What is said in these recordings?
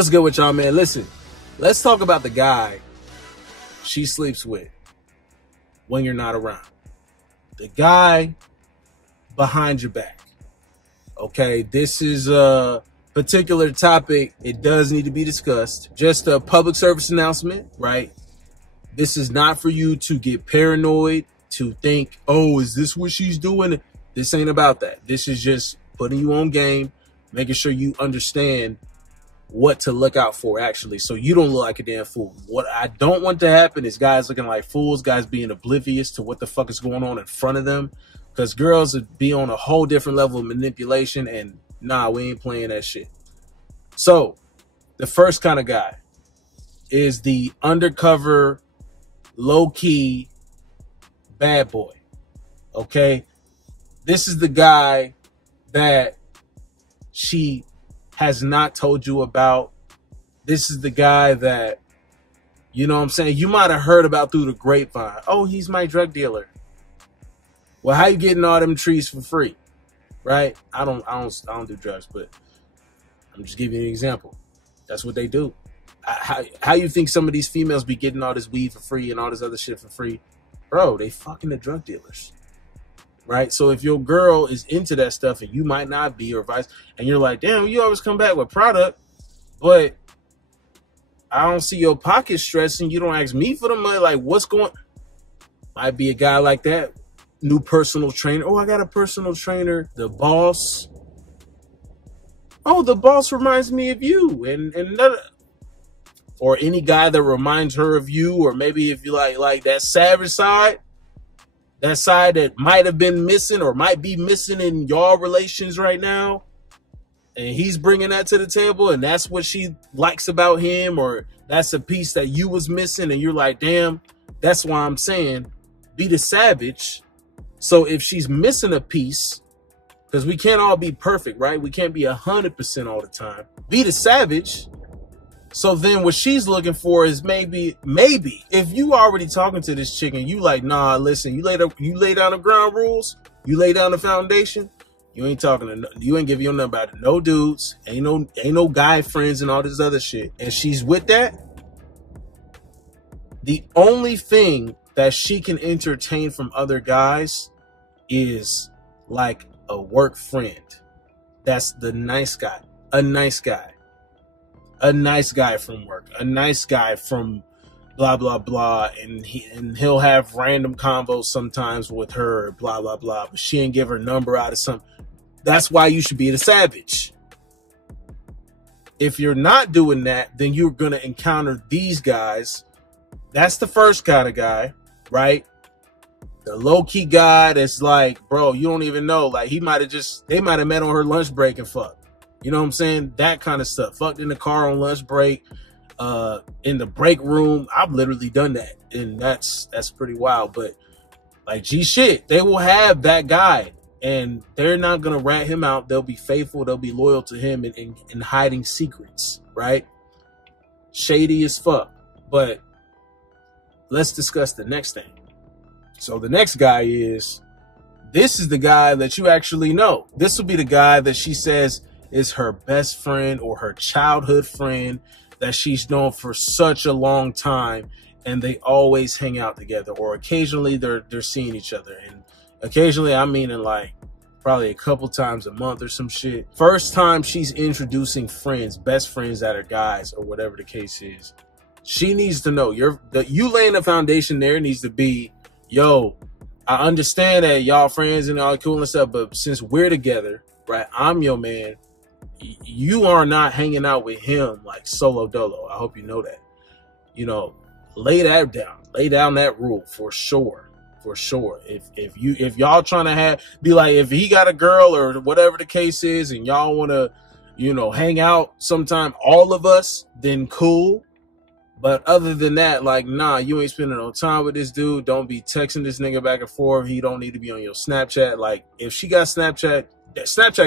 What's good with y'all, man? Listen, let's talk about the guy she sleeps with when you're not around. The guy behind your back. Okay, this is a particular topic. It does need to be discussed. Just a public service announcement, right? This is not for you to get paranoid, to think, oh, is this what she's doing? This ain't about that. This is just putting you on game, making sure you understand what to look out for, actually, so you don't look like a damn fool. What I don't want to happen is guys looking like fools, guys being oblivious to what the fuck is going on in front of them, because girls would be on a whole different level of manipulation, and nah, we ain't playing that shit. So the first kind of guy is the undercover, low-key bad boy. Okay, this is the guy that she has not told you about. This is the guy that, you know what I'm saying, you might have heard about through the grapevine. Oh, he's my drug dealer. Well, how you getting all them trees for free? Right? I don't do drugs, but I'm just giving you an example. That's what they do. How you think some of these females be getting all this weed for free and all this other shit for free? Bro, they fucking the drug dealers. Right? So if your girl is into that stuff and you might not be, or vice, and you're like, damn, you always come back with product, but I don't see your pocket stretching. You don't ask me for the money. Like, what's going? Might be a guy like that. New personal trainer. Oh, I got a personal trainer. The boss. Oh, the boss reminds me of you. And or any guy that reminds her of you, or maybe if you like that savage side. That side that might have been missing or might be missing in y'all relations right now. And he's bringing that to the table, and that's what she likes about him, or that's a piece that you was missing, and you're like, damn, that's why I'm saying be the savage. So if she's missing a piece, because we can't all be perfect, right? We can't be 100% all the time. Be the savage. So then what she's looking for is maybe if you already talking to this chick and you like, nah, listen, you lay down the ground rules, you lay down the foundation, you ain't giving your number out to no dudes, ain't no guy friends and all this other shit. And she's with that. The only thing that she can entertain from other guys is like a work friend. That's the nice guy, a nice guy. A nice guy from work, a nice guy from blah, blah, blah. And he'll have random convos sometimes with her, blah, blah, blah. But she ain't give her number out of something. That's why you should be the savage. If you're not doing that, then you're going to encounter these guys. That's the first kind of guy, right? The low-key guy that's like, bro, you don't even know. Like, they might have met on her lunch break and fucked. You know what I'm saying? That kind of stuff. Fucked in the car on lunch break, in the break room. I've literally done that, and that's pretty wild. But like, G shit, they will have that guy, and they're not gonna rat him out. They'll be faithful. They'll be loyal to him in hiding secrets, right? Shady as fuck. But let's discuss the next thing. So the next guy is the guy that you actually know. This will be the guy that she says is her best friend or her childhood friend that she's known for such a long time, and they always hang out together, or occasionally they're seeing each other. And occasionally, I mean in like probably a couple times a month or some shit. First time she's introducing friends, best friends that are guys, or whatever the case is. She needs to know you laying the foundation there needs to be, yo, I understand that y'all friends and all cool and stuff, but since we're together, right, I'm your man. You are not hanging out with him like solo dolo. I hope you know that. You know, lay that down. Lay down that rule for sure. For sure. If y'all trying to be like, if he got a girl or whatever the case is, and y'all want to, you know, hang out sometime, all of us, then cool. But other than that, like, nah, you ain't spending no time with this dude. Don't be texting this nigga back and forth. He don't need to be on your Snapchat. Like, if she got Snapchat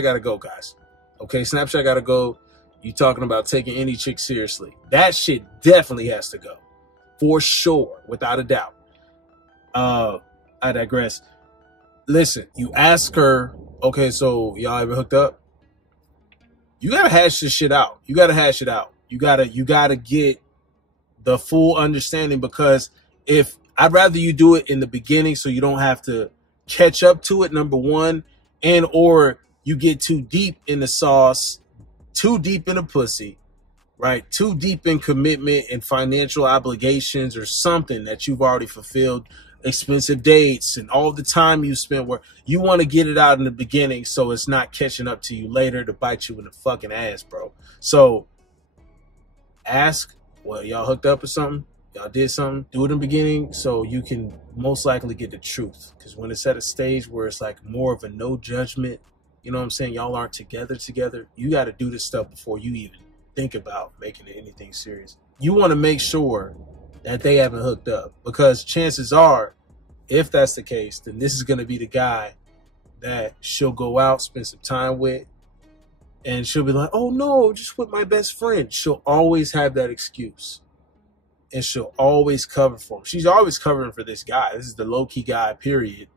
gotta go, guys. Okay, Snapchat gotta go. You talking about taking any chick seriously. That shit definitely has to go. For sure, without a doubt. I digress. Listen, you ask her, okay, so y'all ever hooked up? You gotta hash this shit out. You gotta hash it out. You gotta get the full understanding, because if I'd rather you do it in the beginning so you don't have to catch up to it, number one, and or you get too deep in the sauce, too deep in the pussy, right? Too deep in commitment and financial obligations or something that you've already fulfilled, expensive dates and all the time you spent where you want to get it out in the beginning so it's not catching up to you later to bite you in the fucking ass, bro. So ask, well, y'all hooked up or something? Y'all did something? Do it in the beginning so you can most likely get the truth. Because when it's at a stage where it's like more of a no judgment, you know what I'm saying? Y'all aren't together. You got to do this stuff before you even think about making it anything serious. You want to make sure that they haven't hooked up, because chances are, if that's the case, then this is going to be the guy that she'll go out, spend some time with, and she'll be like, oh no, just with my best friend. She'll always have that excuse, and she'll always cover for him. She's always covering for this guy. This is the low-key guy, period.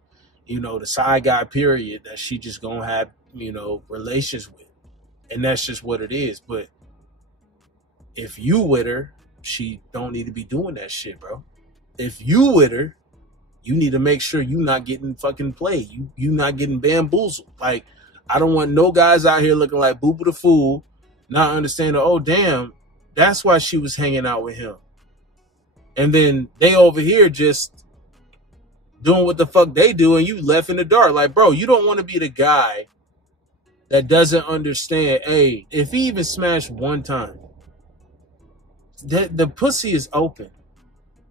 You know, the side guy, period, that she just gonna have, you know, relations with. And that's just what it is. But if you with her, she don't need to be doing that shit, bro. If you with her, you need to make sure you not getting fucking played. You not getting bamboozled. Like, I don't want no guys out here looking like Boo Boo the Fool, not understanding, oh, damn, that's why she was hanging out with him. And then they over here just doing what the fuck they do, and you left in the dark. Like, bro, you don't want to be the guy that doesn't understand, hey, if he even smashed one time, the pussy is open.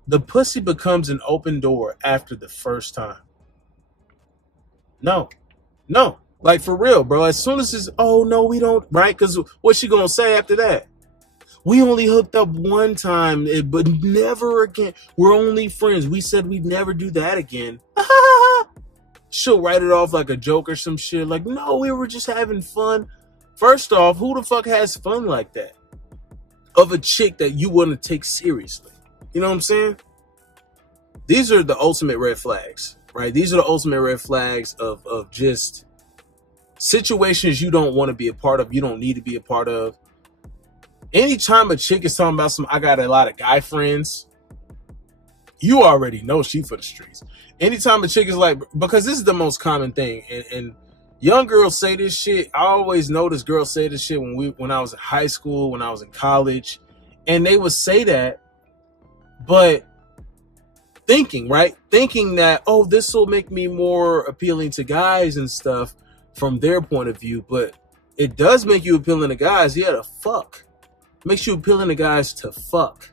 The pussy becomes an open door after the first time. No. Like, for real, bro. As soon as it's, oh, no, we don't, right? Because what's she going to say after that? We only hooked up one time, but never again. We're only friends. We said we'd never do that again. She'll write it off like a joke or some shit. Like, no, we were just having fun. First off, who the fuck has fun like that? Of a chick that you want to take seriously. You know what I'm saying? These are the ultimate red flags, right? These are the ultimate red flags of just situations you don't want to be a part of. You don't need to be a part of. Anytime a chick is talking about I got a lot of guy friends, you already know she for the streets. Anytime a chick is like, because this is the most common thing, and young girls say this shit. I always noticed girls say this shit when I was in high school, when I was in college, and they would say that, but thinking that, oh, this will make me more appealing to guys and stuff from their point of view. But it does make you appealing to guys. Yeah, to fuck. Makes you appealing to guys to fuck,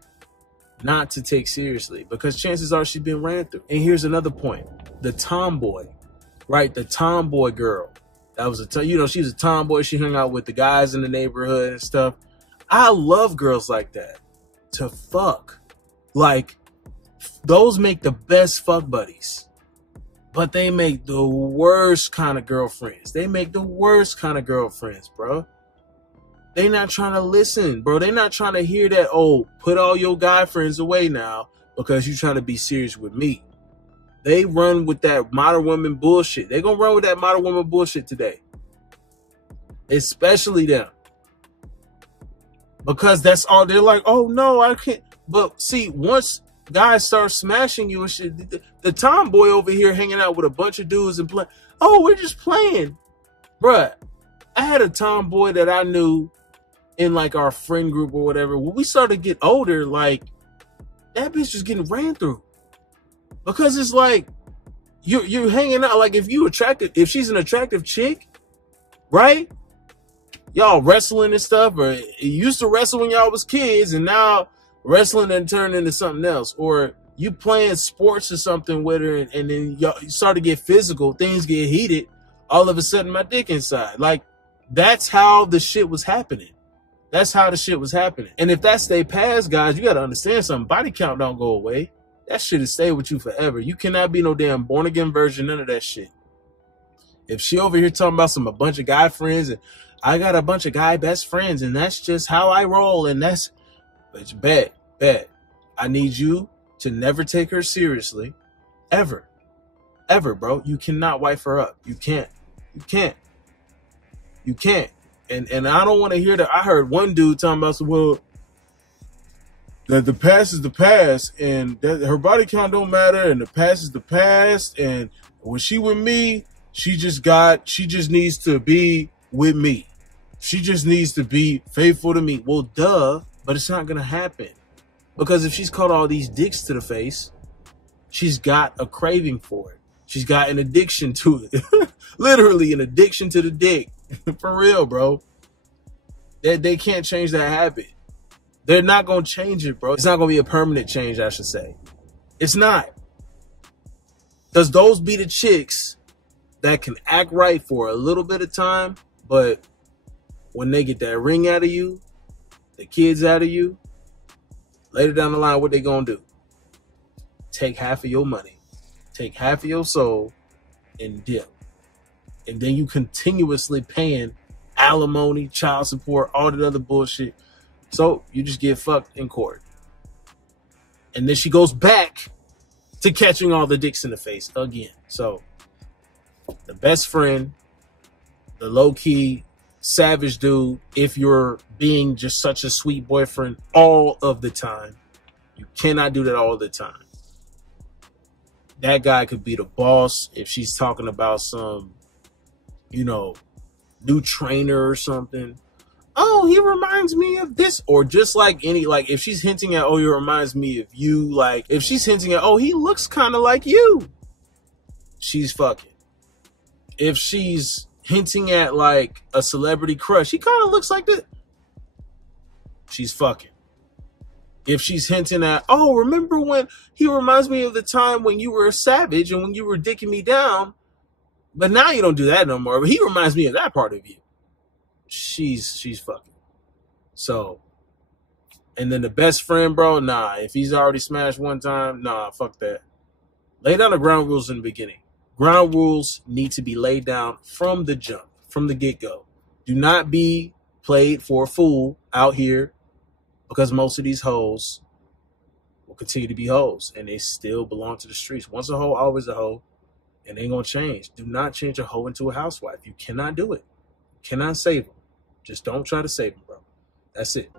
not to take seriously, because chances are she's been ran through. And here's another point. The tomboy, right? The tomboy girl. That was she's a tomboy. She hung out with the guys in the neighborhood and stuff. I love girls like that. To fuck. Like, those make the best fuck buddies. But they make the worst kind of girlfriends. Bro. They not trying to listen, bro. They not trying to hear that, oh, put all your guy friends away now because you trying to be serious with me. They run with that modern woman bullshit. They gonna run with that modern woman bullshit today. Especially them. Because that's all, they're like, oh no, I can't. But see, once guys start smashing you and shit, the tomboy over here hanging out with a bunch of dudes and playing, oh, we're just playing. Bruh, I had a tomboy that I knew in like our friend group or whatever. When we started to get older, like, that bitch was getting ran through. Because it's like, you're hanging out. Like, if she's an attractive chick, right? Y'all wrestling and stuff, or you used to wrestle when y'all was kids, and now wrestling and turned into something else. Or you playing sports or something with her, and then y'all start to get physical, things get heated, all of a sudden my dick inside. Like, that's how the shit was happening. And if that stay past, guys, you got to understand something. Body count don't go away. That shit will stay with you forever. You cannot be no damn born again version, none of that shit. If she over here talking about a bunch of guy friends, and I got a bunch of guy best friends, and that's just how I roll, and that's, it's bad. I need you to never take her seriously, ever, bro. You cannot wife her up. You can't. And I don't want to hear that. I heard one dude talking about, well, that the past is the past, and that her body count don't matter, and the past is the past, and when she with me, she just needs to be with me. She just needs to be faithful to me. Well, duh, but it's not gonna happen. Because if she's caught all these dicks to the face, she's got a craving for it. She's got an addiction to it. Literally an addiction to the dick. For real, bro. They can't change that habit. They're not going to change it, bro. It's not going to be a permanent change, I should say. It's not. Because those be the chicks that can act right for a little bit of time, but when they get that ring out of you, the kids out of you, later down the line, what they going to do? Take half of your money, take half of your soul, and dip. And then you continuously paying alimony, child support, all that other bullshit. So you just get fucked in court. And then she goes back to catching all the dicks in the face again. So the best friend, the low-key savage dude, if you're being just such a sweet boyfriend all of the time, you cannot do that all the time. That guy could be the boss if she's talking about some, new trainer or something. Oh, he reminds me of this. Or just like if she's hinting at, oh, he reminds me of you. Like if she's hinting at, oh, he looks kind of like you, she's fucking. If she's hinting at like a celebrity crush, he kind of looks like that, she's fucking. If she's hinting at, oh, remember when he reminds me of the time when you were a savage and when you were dicking me down, but now you don't do that no more, but he reminds me of that part of you, she's fucking. So, and then the best friend, bro, nah, if he's already smashed one time, nah, fuck that. Lay down the ground rules in the beginning. Ground rules need to be laid down from the jump, from the get-go. Do not be played for a fool out here, because most of these hoes will continue to be hoes, and they still belong to the streets. Once a hoe, always a hoe, and they ain't gonna change. Do not change a hoe into a housewife. You cannot do it. You cannot save them. Just don't try to save them, bro. That's it.